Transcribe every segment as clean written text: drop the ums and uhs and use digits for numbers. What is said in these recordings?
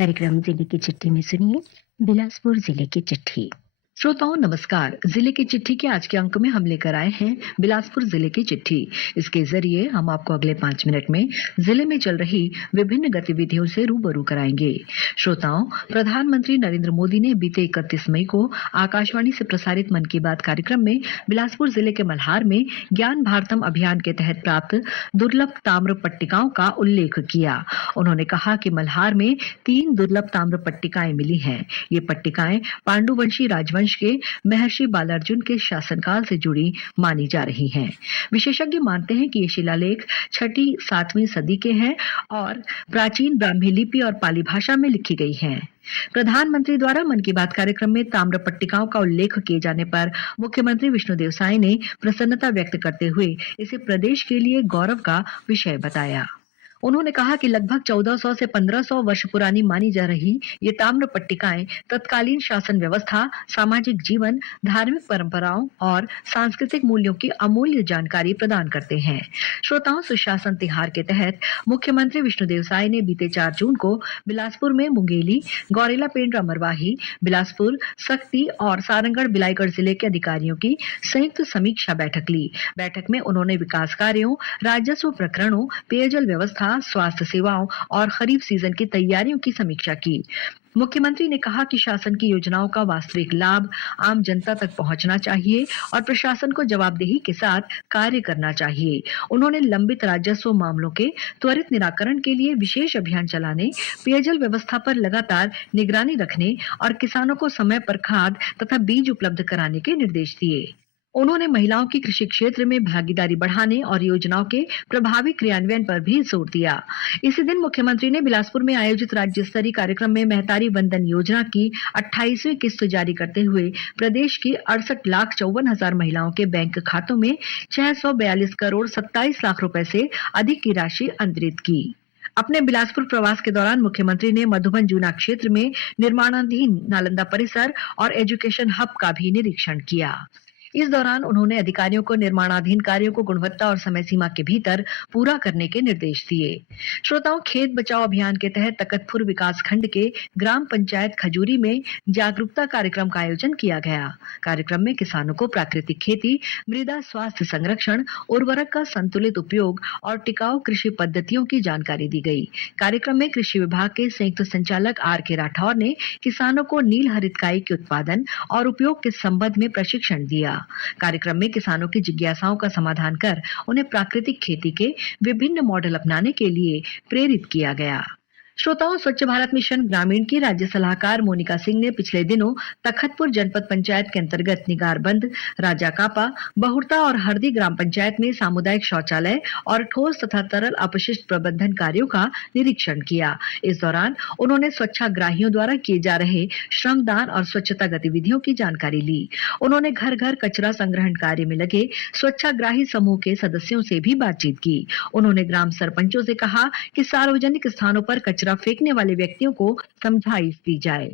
कार्यक्रम जिले की चिट्ठी में सुनिए बिलासपुर जिले की चिट्ठी। श्रोताओं नमस्कार। जिले की चिट्ठी के आज के अंक में हम लेकर आए हैं बिलासपुर जिले की चिट्ठी। इसके जरिए हम आपको अगले 5 मिनट में जिले में चल रही विभिन्न गतिविधियों से रूबरू कराएंगे। श्रोताओं, प्रधानमंत्री नरेंद्र मोदी ने बीते 31 मई को आकाशवाणी से प्रसारित मन की बात कार्यक्रम में बिलासपुर जिले के मल्हार में ज्ञान भारतम अभियान के तहत प्राप्त दुर्लभ ताम्र पट्टिकाओं का उल्लेख किया। उन्होंने कहा कि मल्हार में 3 दुर्लभ ताम्र पट्टिकाएं मिली हैं। ये पट्टिकाएं पांडुवंशी राजवंश के महर्षि बालार्जुन के शासनकाल से जुड़ी मानी जा रही हैं। विशेषज्ञ मानते हैं कि ये शिलालेख 6ठी-7वीं सदी के हैं और प्राचीन ब्राह्मी लिपि और पाली भाषा में लिखी गई हैं। प्रधानमंत्री द्वारा मन की बात कार्यक्रम में ताम्र पट्टिकाओं का उल्लेख किए जाने पर मुख्यमंत्री विष्णुदेव साय ने प्रसन्नता व्यक्त करते हुए इसे प्रदेश के लिए गौरव का विषय बताया। उन्होंने कहा कि लगभग 1400 से 1500 वर्ष पुरानी मानी जा रही ये ताम्र पट्टिकाएं तत्कालीन शासन व्यवस्था, सामाजिक जीवन, धार्मिक परंपराओं और सांस्कृतिक मूल्यों की अमूल्य जानकारी प्रदान करते हैं। श्रोताओं, सुशासन तिहार के तहत मुख्यमंत्री विष्णुदेव साय ने बीते 4 जून को बिलासपुर में मुंगेली, गौरेला पेंड्रा अमरवाही, बिलासपुर, सक्ती और सारंगढ़ बिलाईगढ़ जिले के अधिकारियों की संयुक्त समीक्षा बैठक ली। बैठक में उन्होंने विकास कार्यों, राजस्व प्रकरणों, पेयजल व्यवस्था, स्वास्थ्य सेवाओं और खरीफ सीजन की तैयारियों की समीक्षा की। मुख्यमंत्री ने कहा कि शासन की योजनाओं का वास्तविक लाभ आम जनता तक पहुंचना चाहिए और प्रशासन को जवाबदेही के साथ कार्य करना चाहिए। उन्होंने लंबित राजस्व मामलों के त्वरित निराकरण के लिए विशेष अभियान चलाने, पेयजल व्यवस्था पर लगातार निगरानी रखने और किसानों को समय पर खाद तथा बीज उपलब्ध कराने के निर्देश दिए। उन्होंने महिलाओं की कृषि क्षेत्र में भागीदारी बढ़ाने और योजनाओं के प्रभावी क्रियान्वयन पर भी जोर दिया। इसी दिन मुख्यमंत्री ने बिलासपुर में आयोजित राज्य स्तरीय कार्यक्रम में महतारी वंदन योजना की 28वीं किस्त जारी करते हुए प्रदेश की 68,54,000 महिलाओं के बैंक खातों में 642 करोड़ 27 लाख रुपए से अधिक की राशि अंतरित की। अपने बिलासपुर प्रवास के दौरान मुख्यमंत्री ने मधुबन जूना क्षेत्र में निर्माणाधीन नालंदा परिसर और एजुकेशन हब का भी निरीक्षण किया। इस दौरान उन्होंने अधिकारियों को निर्माणाधीन कार्यों को गुणवत्ता और समय सीमा के भीतर पूरा करने के निर्देश दिए। श्रोताओं, खेत बचाओ अभियान के तहत तकतपुर विकास खंड के ग्राम पंचायत खजूरी में जागरूकता कार्यक्रम का आयोजन किया गया। कार्यक्रम में किसानों को प्राकृतिक खेती, मृदा स्वास्थ्य संरक्षण, उर्वरक का संतुलित उपयोग और टिकाऊ कृषि पद्धतियों की जानकारी दी गई। कार्यक्रम में कृषि विभाग के संयुक्त संचालक R.K. राठौर ने किसानों को नील हरितकाई के उत्पादन और उपयोग के संबंध में प्रशिक्षण दिया। कार्यक्रम में किसानों की जिज्ञासाओं का समाधान कर उन्हें प्राकृतिक खेती के विभिन्न मॉडल अपनाने के लिए प्रेरित किया गया। श्रोताओं, स्वच्छ भारत मिशन ग्रामीण की राज्य सलाहकार मोनिका सिंह ने पिछले दिनों तखतपुर जनपद पंचायत के अंतर्गत निगारबंद, राजाकापा, बहुरता और हरदी ग्राम पंचायत में सामुदायिक शौचालय और ठोस तथा तरल अपशिष्ट प्रबंधन कार्यों का निरीक्षण किया। इस दौरान उन्होंने स्वच्छाग्राहियों द्वारा किए जा रहे श्रमदान और स्वच्छता गतिविधियों की जानकारी ली। उन्होंने घर घर कचरा संग्रहण कार्य में लगे स्वच्छाग्राही समूह के सदस्यों से भी बातचीत की। उन्होंने ग्राम सरपंचों से कहा कि सार्वजनिक स्थानों पर कचरा फेंकने वाले व्यक्तियों को समझाइश दी जाए।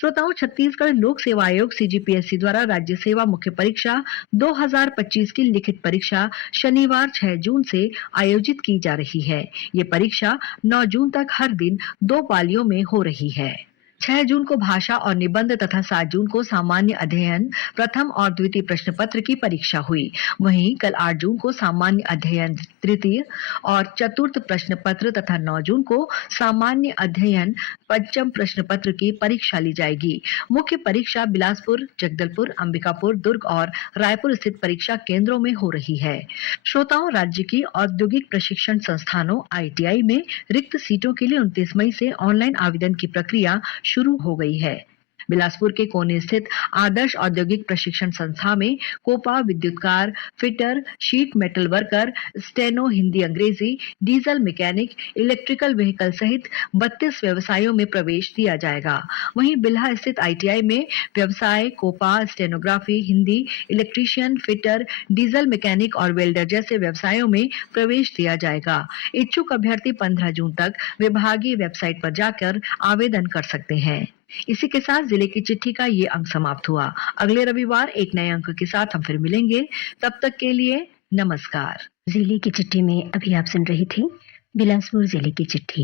श्रोताओं, छत्तीसगढ़ लोक सेवा आयोग CGPSC द्वारा राज्य सेवा मुख्य परीक्षा 2025 की लिखित परीक्षा शनिवार 6 जून से आयोजित की जा रही है। ये परीक्षा 9 जून तक हर दिन 2 पालियों में हो रही है। 6 जून को भाषा और निबंध तथा 7 जून को सामान्य अध्ययन प्रथम और द्वितीय प्रश्न पत्र की परीक्षा हुई। वहीं कल 8 जून को सामान्य अध्ययन तृतीय और चतुर्थ प्रश्न पत्र तथा 9 जून को सामान्य अध्ययन पंचम प्रश्न पत्र की परीक्षा ली जाएगी। मुख्य परीक्षा बिलासपुर, जगदलपुर, अंबिकापुर, दुर्ग और रायपुर स्थित परीक्षा केंद्रों में हो रही है। श्रोताओं, राज्य की औद्योगिक प्रशिक्षण संस्थानों ITI में रिक्त सीटों के लिए 29 मई से ऑनलाइन आवेदन की प्रक्रिया शुरू हो गई है। बिलासपुर के कोने स्थित आदर्श औद्योगिक प्रशिक्षण संस्था में कोपा, विद्युतकार, fitter, sheet metal worker, steno Hindi Angrezi, diesel mechanic, electrical vehicle सहित 32 व्यवसायों में प्रवेश दिया जाएगा। वहीं बिल्हा स्थित ITI में व्यवसाय, COPA, stenography, Hindi, electrician, fitter, diesel mechanic और वेल्डर जैसे व्यवसायों में प्रवेश दिया जाएगा। इच्छुक अभ्यर्थी 15 जून तक विभागीय वेबसाइट पर जाकर आवेदन कर सकते हैं। इसी के साथ जिले की चिट्ठी का ये अंक समाप्त हुआ। अगले रविवार एक नए अंक के साथ हम फिर मिलेंगे। तब तक के लिए नमस्कार। जिले की चिट्ठी में अभी आप सुन रही थी बिलासपुर जिले की चिट्ठी।